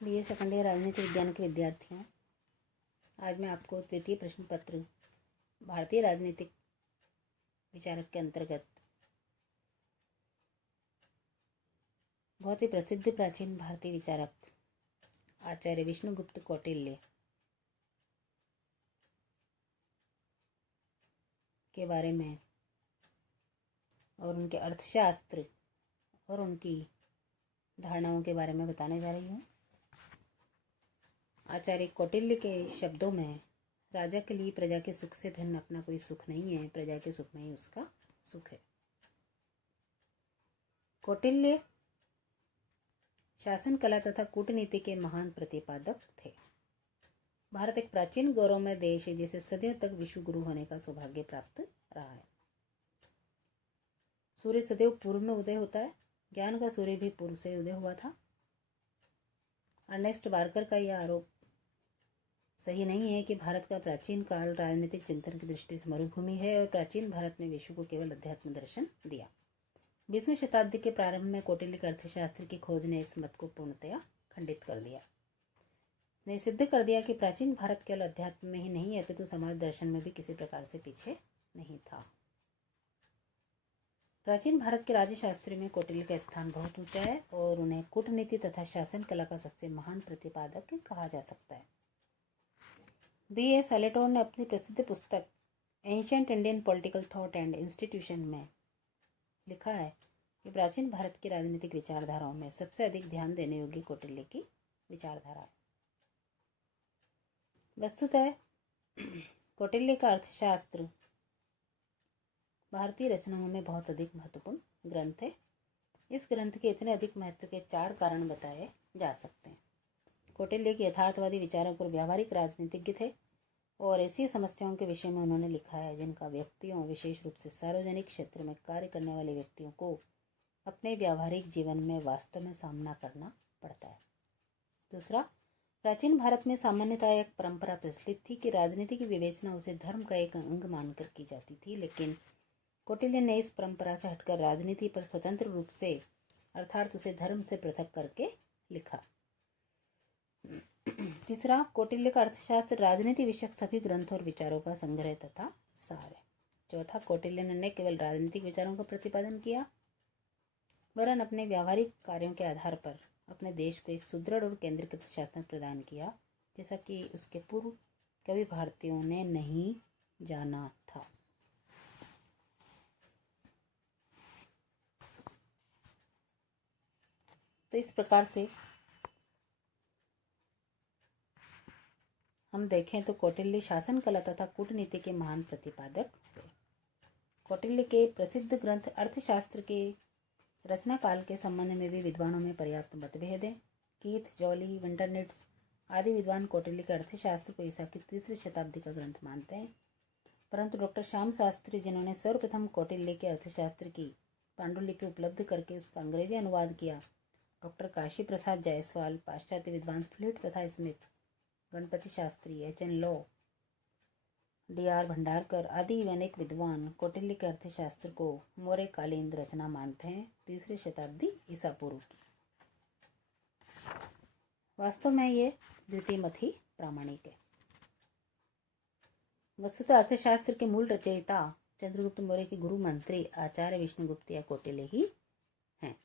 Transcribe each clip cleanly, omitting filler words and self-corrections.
BA second year राजनीति विज्ञान के विद्यार्थियों, आज मैं आपको द्वितीय प्रश्न पत्र भारतीय राजनीतिक विचारक के अंतर्गत बहुत ही प्रसिद्ध प्राचीन भारतीय विचारक आचार्य विष्णुगुप्त कौटिल्य के बारे में और उनके अर्थशास्त्र और उनकी धारणाओं के बारे में बताने जा रही हूँ। आचार्य कौटिल्य के शब्दों में, राजा के लिए प्रजा के सुख से भिन्न अपना कोई सुख नहीं है, प्रजा के सुख में ही उसका सुख है। कौटिल्य शासन कला तथा कूटनीति के महान प्रतिपादक थे। भारत एक प्राचीन गौरवमय देश है जिसे सदियों तक विश्व गुरु होने का सौभाग्य प्राप्त रहा है। सूर्य सदैव पूर्व में उदय होता है। ज्ञान का सूर्य भी पूर्व से उदय हुआ था। अर्नेस्ट बार्कर का यह आरोप सही नहीं है कि भारत का प्राचीन काल राजनीतिक चिंतन की दृष्टि से मरुभूमि है और प्राचीन भारत ने विश्व को केवल अध्यात्म दर्शन दिया। 20वीं शताब्दी के प्रारंभ में कौटिल्य के अर्थशास्त्र की खोज ने इस मत को पूर्णतया खंडित कर दिया। ने सिद्ध कर दिया कि प्राचीन भारत केवल अध्यात्म में ही नहीं अपितु समाज दर्शन में भी किसी प्रकार से पीछे नहीं था। प्राचीन भारत के राज्यशास्त्र में कौटिल्य का स्थान बहुत ऊंचा है और उन्हें कूटनीति तथा शासन कला का सबसे महान प्रतिपादक कहा जा सकता है। B.A. सैलेटोन ने अपनी प्रसिद्ध पुस्तक ancient Indian political thought and institution में लिखा है कि प्राचीन भारत की राजनीतिक विचारधाराओं में सबसे अधिक ध्यान देने योग्य कौटिल्य की विचारधारा है। वस्तुतः कौटिल्य का अर्थशास्त्र भारतीय रचनाओं में बहुत अधिक महत्वपूर्ण ग्रंथ है। इस ग्रंथ के इतने अधिक महत्व के 4 कारण बताए जा सकते हैं। कौटिल्य के यथार्थवादी विचारक और व्यावहारिक राजनीतिज्ञ थे और ऐसी समस्याओं के विषय में उन्होंने लिखा है जिनका व्यक्तियों, विशेष रूप से सार्वजनिक क्षेत्र में कार्य करने वाले व्यक्तियों को अपने व्यावहारिक जीवन में वास्तव में सामना करना पड़ता है। दूसरा, प्राचीन भारत में सामान्यतः एक परंपरा प्रचलित थी कि राजनीति की विवेचना उसे धर्म का एक अंग मानकर की जाती थी, लेकिन कौटिल्य ने इस परंपरा से हटकर राजनीति पर स्वतंत्र रूप से अर्थात उसे धर्म से पृथक करके लिखा। तीसरा, कौटिल्य का अर्थशास्त्र राजनीति विषयक सभी ग्रंथों और विचारों का संग्रह तथा सार है। चौथा, कौटिल्य ने न केवल राजनीतिक विचारों का प्रतिपादन किया वरन अपने व्यावहारिक कार्यों के आधार पर अपने देश को एक सुदृढ़ और केंद्रीकृत शासन प्रदान किया, जैसा कि उसके पूर्व कभी भारतीयों ने नहीं जाना था। तो इस प्रकार से हम देखें तो कौटिल्य शासन कला तथा कूटनीति के महान प्रतिपादक हुए। कौटिल्य के प्रसिद्ध ग्रंथ अर्थशास्त्र के रचना काल के संबंध में भी विद्वानों में पर्याप्त मतभेद है। कीथ, जॉली, विंटरनिट्स आदि विद्वान कौटिल्य के अर्थशास्त्र को ईसा की 3री शताब्दी का ग्रंथ मानते हैं, परंतु डॉक्टर श्याम शास्त्री, जिन्होंने सर्वप्रथम कौटिल्य के अर्थशास्त्र की पांडुलिपि उपलब्ध करके उसका अंग्रेजी अनुवाद किया, डॉक्टर काशी प्रसाद जायसवाल, पाश्चात्य विद्वान फ्लिट तथा Smith, Ganpati Shastri, H.N. Law, D.R. Bhandarkar आदि अनेक विद्वान कौटिल्य के अर्थशास्त्र को मौर्यकालीन रचना मानते हैं, 3री शताब्दी ईसा पूर्व की। वास्तव में ये द्वितीय मत ही प्रामाणिक है। वस्तुतः अर्थशास्त्र के मूल रचयिता चंद्रगुप्त मौर्य के गुरु मंत्री आचार्य विष्णुगुप्त या कौटिल्य ही हैं।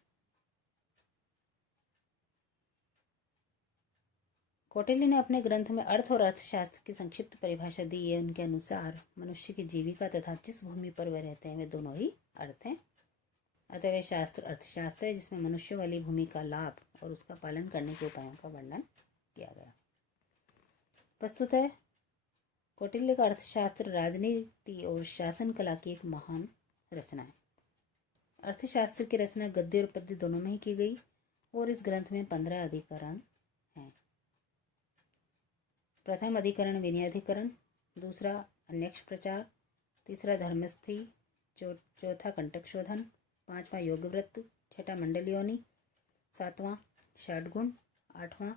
कौटिल्य ने अपने ग्रंथ में अर्थ और अर्थशास्त्र की संक्षिप्त परिभाषा दी है। उनके अनुसार मनुष्य की जीविका तथा जिस भूमि पर वह रहते हैं वे दोनों ही अर्थ हैं। अतः वह शास्त्र अर्थशास्त्र है जिसमें मनुष्य वाली भूमि का लाभ और उसका पालन करने के उपायों का वर्णन किया गया। वस्तुतः कौटिल्य का अर्थशास्त्र राजनीति और शासन कला की एक महान रचना है। अर्थशास्त्र की रचना गद्य और पद्य दोनों में ही की गई और इस ग्रंथ में 15 अधिकरण हैं। प्रथम अधिकरण विनयाधिकरण, दूसरा अन्यक्ष प्रचार, तीसरा धर्मस्थी, चौथा कंटक शोधन, 5वां योगव्रत, 6वां मंडलयोनि, 7वां षाडगुण, 8वां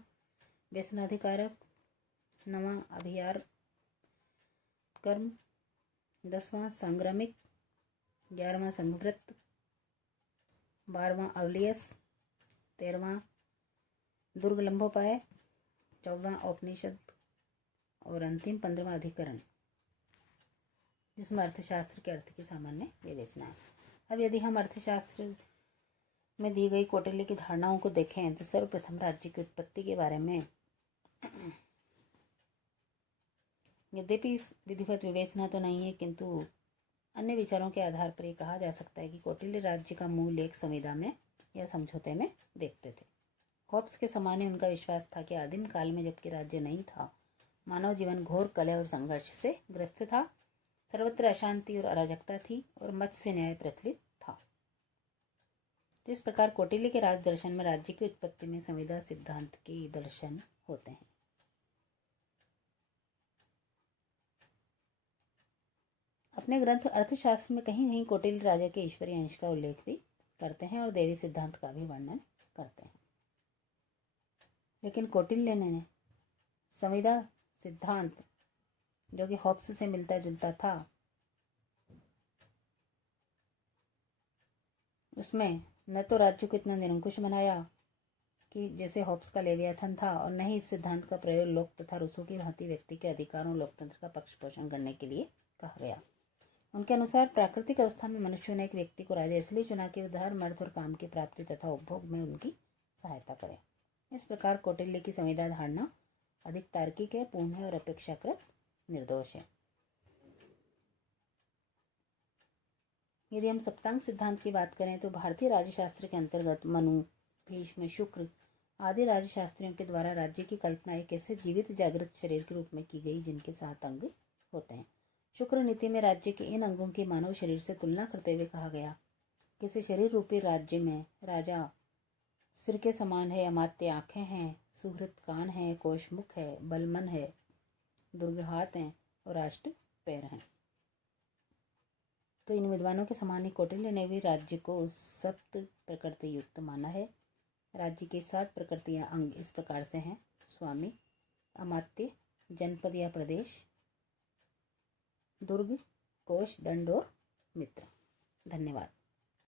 व्यसनाधिकारक, 9वां अभियार कर्म, 10वां सांग्रामिक, 11वां समव्रत, 12वां अवलियस, 13वां दुर्ग लंबोपाय 14वां उपनिषद और अंतिम 15वां अधिकरण, जिसमें अर्थशास्त्र के अर्थ की सामान्य विवेचना है। अब यदि हम अर्थशास्त्र में दी गई कौटिल्य की धारणाओं को देखें तो सर्वप्रथम राज्य की उत्पत्ति के बारे में यद्यपि विधिवत विवेचना तो नहीं है, किंतु अन्य विचारों के आधार पर यह कहा जा सकता है कि कौटिल्य राज्य का मूल एक संविदा में या समझौते में देखते थे। हॉब्स के समान ही उनका विश्वास था कि आदिम काल में जबकि राज्य नहीं था, मानव जीवन घोर कलह और संघर्ष से ग्रस्त था, सर्वत्र अशांति और अराजकता थी और मत्स्य न्याय प्रचलित था। तो इस प्रकार कौटिल्य के राज दर्शन में राज्य की उत्पत्ति में संविदा सिद्धांत के दर्शन होते हैं। अपने ग्रंथ अर्थशास्त्र में कहीं कहीं कौटिल्य राजा के ईश्वरीय अंश का उल्लेख भी करते हैं और देवी सिद्धांत का भी वर्णन करते हैं। लेकिन कौटिल्य ने संविदा सिद्धांत, जो कि हॉब्स से मिलता जुलता था, उसमें न तो राज्य को इतना निरंकुश बनाया कि जैसे हॉब्स का लेवियाथन था, और न ही इस सिद्धांत का प्रयोग लोक तथा रूसों की भांति व्यक्ति के अधिकारों लोकतंत्र का पक्ष पोषण करने के लिए कहा गया। उनके अनुसार प्राकृतिक अवस्था में मनुष्यों ने एक व्यक्ति को राजा इसलिए चुना कि उदार मर्द और काम की प्राप्ति तथा उपभोग में उनकी सहायता करे। इस प्रकार कौटिल्य की संविदा धारणा अधिक तार्किक है, पूर्ण है और अपेक्षाकृत निर्दोष है। यदि हम सप्तांग सिद्धांत की बात करें तो भारतीय राज्यशास्त्र के अंतर्गत मनु, भीष्म, शुक्र आदि राज्यशास्त्रियों के द्वारा राज्य की कल्पना एक ऐसे जीवित जागृत शरीर के रूप में की गई जिनके 7 अंग होते हैं। शुक्र नीति में राज्य के इन अंगों की मानव शरीर से तुलना करते हुए कहा गया, किसी शरीर रूपी राज्य में राजा सिर के समान है, अमात्य आंखें हैं, सुहृत कान है, कोश मुख है, बलमन है, दुर्ग हाथ हैं और अष्ट पैर हैं। तो इन विद्वानों के समान ही कौटिल्य ने भी राज्य को सप्त प्रकृति युक्त माना है। राज्य की 7 प्रकृतियां अंग इस प्रकार से हैं: स्वामी, अमात्य, जनपद या प्रदेश, दुर्ग, कोश, दंड और मित्र। धन्यवाद।